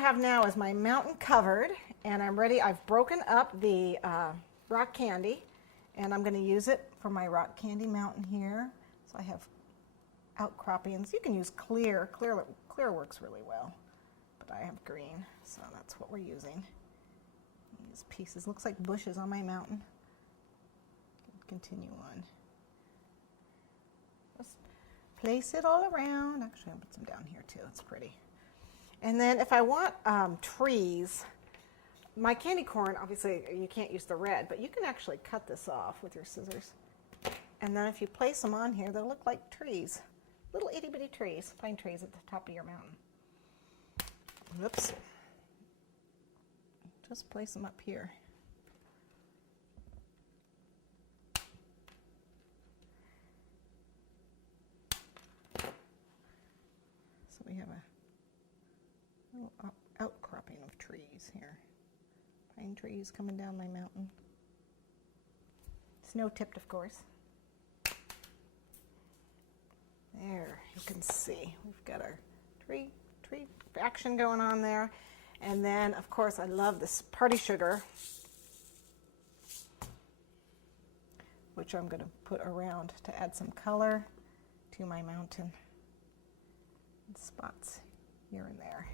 have now is my mountain covered, and I'm ready. I've broken up the rock candy, and I'm going to use it for my rock candy mountain here. So I have outcroppings. You can use clear. Clear works really well, but I have green, so that's what we're using. These pieces looks like bushes on my mountain. Continue on. Just place it all around. Actually, I'll put some down here too. It's pretty. And then if I want trees, my candy corn, obviously you can't use the red, but you can actually cut this off with your scissors. And then if you place them on here, they'll look like trees. Little itty bitty trees, pine trees at the top of your mountain. Whoops. Just place them up here. So we have a little outcropping of trees here. Pine trees coming down my mountain. Snow tipped, of course. There, you can see we've got our tree action going on there. And then, of course, I love this party sugar, which I'm going to put around to add some color to my mountain. And spots here and there.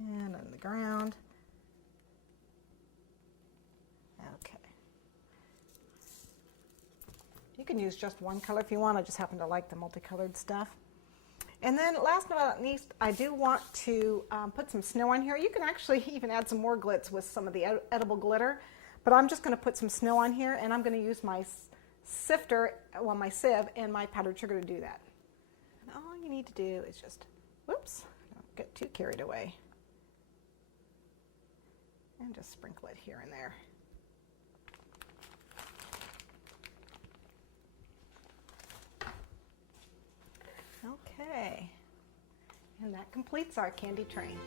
And on the ground. Okay. You can use just one color if you want. I just happen to like the multicolored stuff. And then last but not least, I do want to put some snow on here. You can actually even add some more glitz with some of the edible glitter, but I'm just going to put some snow on here, and I'm going to use my sifter, well, my sieve, and my powdered sugar to do that. And all you need to do is just, whoops, don't get too carried away. And just sprinkle it here and there. Okay, and that completes our candy train.